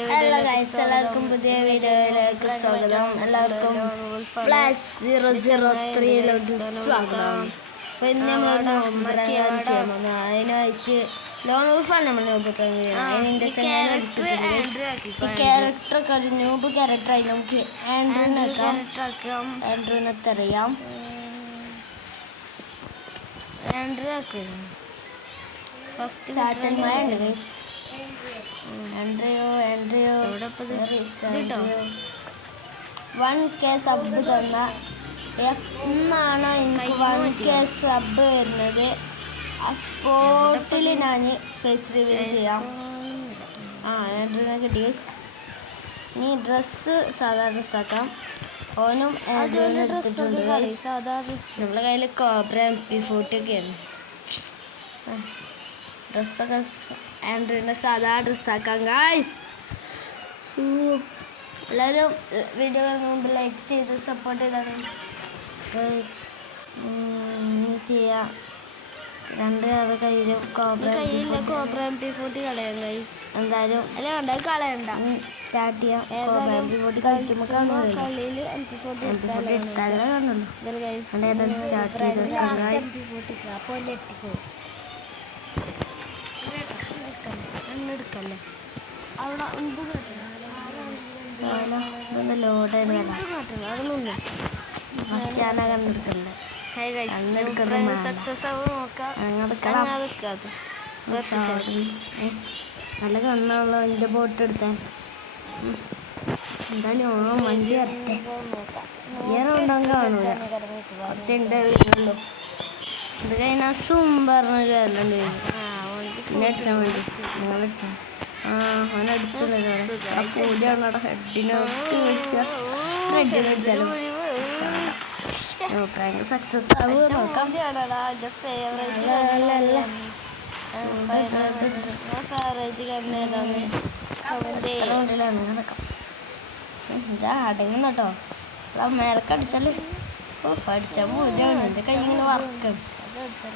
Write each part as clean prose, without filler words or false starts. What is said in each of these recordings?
എല്ലാവർക്കും പുതിയ വീഡിയോയിലേക്ക് സ്വാഗതം. എല്ലാവർക്കും ഫ്ലാഷ് 003 സ്വാഗതം. അപ്പോൾ ഇന്ന് നമ്മൾ അതിനായിട്ട് ലോൺ ഉൾഫാണ് നമ്മൾ അതിൻ്റെ ക്യാരക്ടറൊക്കെ ന്യൂബ് ക്യാരക്ടറായി നമുക്ക് ആൻഡ്രൂനെ അറിയാം. ഫസ്റ്റ് ചാറ്റന്മാരുണ്ട് Andrew 1K സബ് തന്ന എന്നാണ് എനിക്ക് 1K സബ് വരുന്നത്. ആ സ്പോട്ടിൽ ഞാൻ ഫേസ് റിവീൽ ചെയ്യാം. ആൻഡ്രൂനെ കിട്ടി. ഇനി ഡ്രസ്സ് സാധാ ഡ്രസ്സാക്കാം. ഓനും എടുത്തിട്ടുണ്ട്. നമ്മളെ കയ്യിൽ കോബ്ര MP40 ഒക്കെയാണ്. ഡ്രസ്സൊക്കെ ആൻഡ്രൂനെ സാധാ ഡ്രസ്സാക്കാം ഗായ്സ്. എല്ലാവരും വീഡിയോ മുമ്പ് ലൈക്ക് ചെയ്ത് സപ്പോർട്ട് ചെയ്താണ് ഗായ്സ്. ചെയ്യാം. രണ്ട് കയ്യിൽ കോബ്ര MP40 കളയാം ഗായ്സ്. എന്തായാലും അല്ല ഉണ്ടായി കളയണ്ട. സ്റ്റാർട്ട് ചെയ്യാം. MP40 കളിച്ചുമ്പോൾ കളിയിൽ MP40 എടുത്താലേ കാണുള്ളൂ. ഏതായാലും സ്റ്റാർട്ട് ചെയ്ത് ഗായ്സ്. എടുക്കല്ലേ അവിടെ ലോഡ് നല്ല കണ്ണുള്ള അതിൻ്റെ ബോട്ട് എടുത്താൽ എന്തായാലും ഓണോ വണ്ടി വരട്ടെ. വേറെ ഉണ്ടാകും കാണൂല. കുറച്ചുണ്ട് വരുള്ളൂ. ഇത് കഴിഞ്ഞാൽ പറഞ്ഞൊരു വരലുണ്ട്. പിന്നെ അടിച്ചാൽ വേണ്ടി ഞങ്ങളടിച്ചാൽ അവനടിച്ചത് ആ കൂടിയാണ് അവിടെ ഹെഡിനൊക്കെ വിളിച്ചാൽ ഹെഡിന് അടിച്ചാലും പ്രാങ്ക് സക്സസ് ആവുക നോക്കാം. അടങ്ങുന്ന കേട്ടോ. മേലൊക്കെ അടിച്ചാൽ അടിച്ചാൽ പൂജയാണ്. എൻ്റെ കൈ ഇങ്ങനെ വറക്കണം.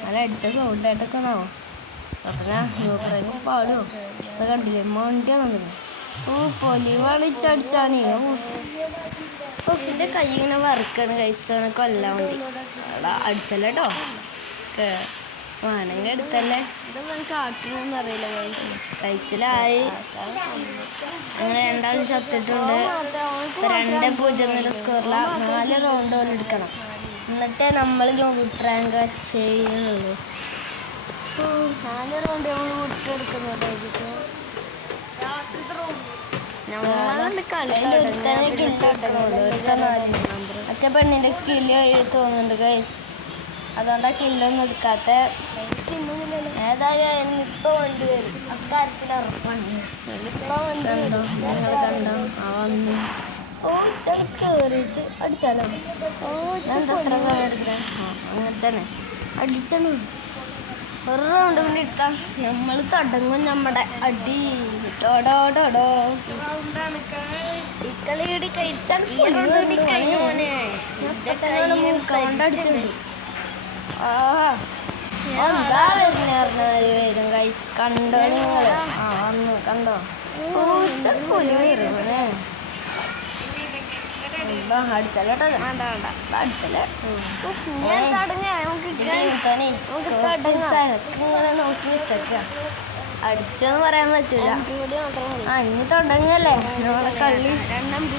നല്ല അടിച്ച സൗണ്ടായിട്ടൊക്കെ ഒന്നാവോ പറഞ്ഞാൽ പാടുമോ അത് കണ്ടില്ലേ മണ്ടിയാണ്. പൊലിവാണ് ഇച്ചടിച്ചാനേ. എൻ്റെ കൈ ഇങ്ങനെ വറുക്കാണ്. കഴിച്ചാണ് കൊല്ലാൻ വേണ്ടി അവിടെ അടിച്ചല്ലോ കേട്ടോ. വേണമെങ്കിൽ എടുത്തല്ലേ. ഇതൊന്നും കാട്ടണമെന്ന് അറിയില്ല. കഴിച്ചിലായി. അങ്ങനെ രണ്ടാളും ചത്തിട്ടുണ്ട്. 2-0 സ്കോറിലാണ്. 4 റൗണ്ട് പോലെ എടുക്കണം. എന്നിട്ടേ നമ്മൾ പ്രാങ്ക് ചെയ്യുന്നുള്ളൂ. 4 റൗണ്ട് നമ്മൾ വിട്ടെടുക്കുന്നുണ്ടായിരിക്കും. മറ്റേ പെണ്ണിൻ്റെ കില്ല് തോന്നുന്നുണ്ട് ഗൈസ്. അതുകൊണ്ടാണ് കില്ലൊന്നും എടുക്കാത്ത. ഏതായാലും ഇപ്പോൾ വണ്ടി വരും. അക്കാര്യത്തിൽ ഉറപ്പാണ്. ഇപ്പോൾ വണ്ടി വരും. കണ്ടോ വന്നു. കയറിയിട്ട് അടിച്ചാലോ. അങ്ങനെ തന്നെ അടിച്ചാണ്. ഒരു റൗണ്ട് കൊണ്ട് ഇട്ടാൽ നമ്മൾ തുടങ്ങും നമ്മുടെ അടി. ടോടോടോ ഈ കളി കൂടി കഴിച്ചാൽ കണ്ടടിച്ചു. എന്താ വരും ഗൈസ്. കണ്ടോ നിങ്ങൾ? വന്നു കണ്ടോ. പുലി വരുന്നേ അടിച്ചല്ലേട്ടോ. വേണ്ട അടിച്ചല്ലേ. ഇങ്ങനെ നോക്കി വെച്ചേക്ക. അടിച്ചെന്ന് പറയാൻ പറ്റൂല. ഇനി തുടങ്ങല്ലേ നമ്മളെ കളി.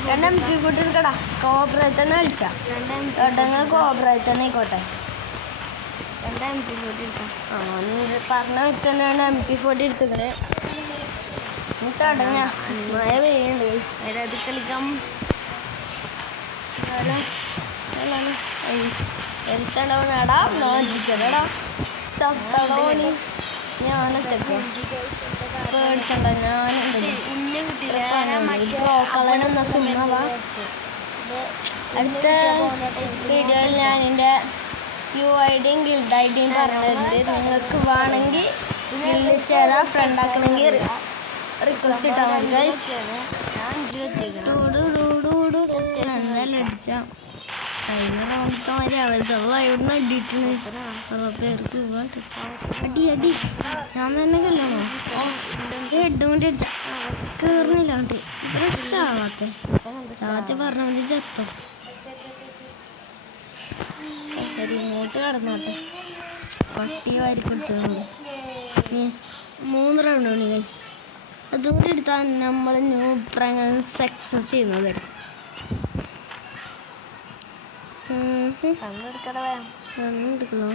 2 MP40 എടുക്കടാ. കോബ്രയിൽ തന്നെ കളിച്ച കോബ്രയിൽ തന്നെ ആയിക്കോട്ടെ. 2 MP40 എടുക്കാം. പറഞ്ഞ വ്യക്തി തന്നെയാണ് MP40 എടുക്കുന്നത്. ഇനി തുടങ്ങ. മഴ പെയ്യുന്നുണ്ട്. അതിനകത്ത് കളിക്കാം. എടുത്തടവണടാ. നോച്ചിച്ചടാ സത്തടോണി. ഞാനൊക്കെ പേടിച്ചണ്ട. ഞാനൊന്ന സുമ്മവാ. അടുത്ത വീഡിയോയിൽ ഞാൻ എൻ്റെ UID ഗിൽഡ് ID പറഞ്ഞിട്ടുണ്ട്. നിങ്ങൾക്ക് വേണമെങ്കിൽ ഗിൽഡിൽ ചേരാൻ ഫ്രണ്ട് ആക്കണമെങ്കിൽ റിക്വസ്റ്റ് ഇട്ടാൽ മതി ഗൈസ്. ഞാൻ അടിച്ചാൽ കഴിഞ്ഞ റൗണ്ടത്തെ മാതിരി അവരുടെ ഇവിടുന്ന് അടിയിട്ടുണ്ട്. അടി ഞാൻ തന്നെ കല്ലോ. ഹെഡ് കൊണ്ട് അടിച്ച കയറുന്നില്ലാണ്ട് ചാവാത്തെ പറഞ്ഞ മതി ചത്തോ. റിമോട്ട് കടന്നോട്ടെ. പട്ടി വാരി പിടിച്ചത് 3 റൗണ്ട് ആണ് ഗൈസ്. അതുകൂടി എടുത്താൽ നമ്മൾ ന്യൂ പ്രാങ്ക് സക്സസ് ചെയ്യുന്നതായിരിക്കും. എടുക്കണോ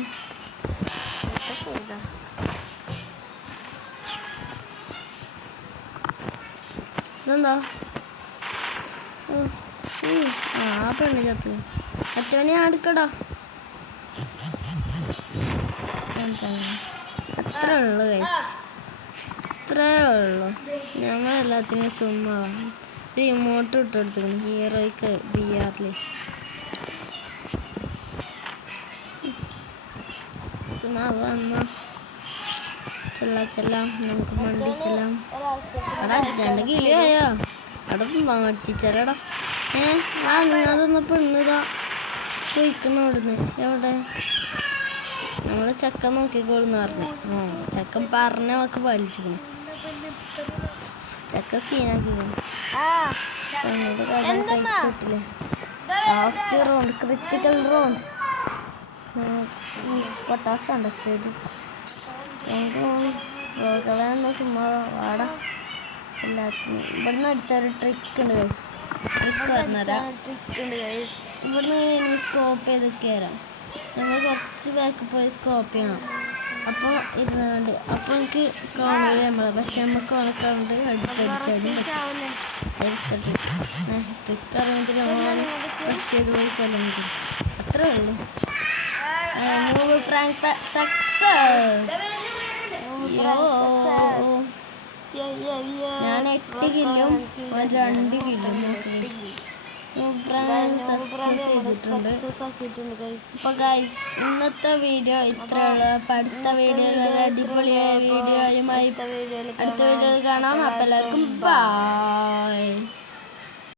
ഇതെന്താ? ആ പെണ്ണ് ചത്ത്. അച്ഛനെ അടുക്കടാ. അത്രേ ഉള്ളു ഗൈസ്, അത്രേ ഉള്ളു. ഞങ്ങളെല്ലാത്തിനും സുമ്മാവാം. റിമോട്ട് ഇട്ടെടുത്തിരിക്കുന്നു ഹീറോയ്ക്ക് BR സുമാവാ. ചെല്ലാം നമുക്ക് മണ്ടി ചെല്ലാം. എടാ അച്ഛൻ്റെ കിളിയായോ? അവിടെ മാറ്റിച്ചരടാ. അതൊന്ന് പെണ്ണിതാ പോയിക്കണം അവിടുന്ന്. എവിടെ നമ്മള് ചക്കൻ നോക്കിക്കോളെന്ന് പറഞ്ഞു. ചക്കൻ പറഞ്ഞ വാക്ക് പാലിച്ചിരിക്കുന്നു. ചക്ക സീനാക്കിക്കുന്നു. കഴിച്ചിട്ടില്ലേ? Last round, critical round. പൊട്ടാസ് വേണ്ട സ്റ്റേഡിയം. എന്താ സുമ്മാ വാടാ. എല്ലാത്തിനും ഇവിടുന്ന് അടിച്ചൊരു ട്രിക്ക് ഉണ്ട് ഗൈസ്. ട്രിക്ക് ഉണ്ട് ഗൈസ്. ഇവിടുന്ന് സ്കോപ്പ് ചെയ്ത് കയറാം. ഞങ്ങൾ കുറച്ച് ബാക്ക് പോയി സ്കോപ്പ് ചെയ്യണം. അപ്പോൾ ഇരുന്നുകൊണ്ട് അപ്പോൾ എനിക്ക് കാണില്ല നമ്മളെ. പക്ഷെ നമുക്ക് ഓണക്കാണ്ട് അടുത്തടിച്ചാലും ട്രിക്ക് അറിയുമ്പോൾ നമ്മൾ പ്രസ് ചെയ്ത് പോയി കൊല്ലാൻ. അത്രേ ഉള്ളൂ. New prank success. ഞാൻ 8 കില്ലും 2 കില്ലും ചെയ്തിട്ടുണ്ട്. അപ്പോൾ ഗൈസ് ഇന്നത്തെ വീഡിയോ ഇത്രയുള്ള. അപ്പം അടുത്ത വീഡിയോയിൽ അടിപൊളിയായ വീഡിയോയുമായി അടുത്ത വീഡിയോയിൽ കാണാം. അപ്പം എല്ലാവർക്കും ബൈ.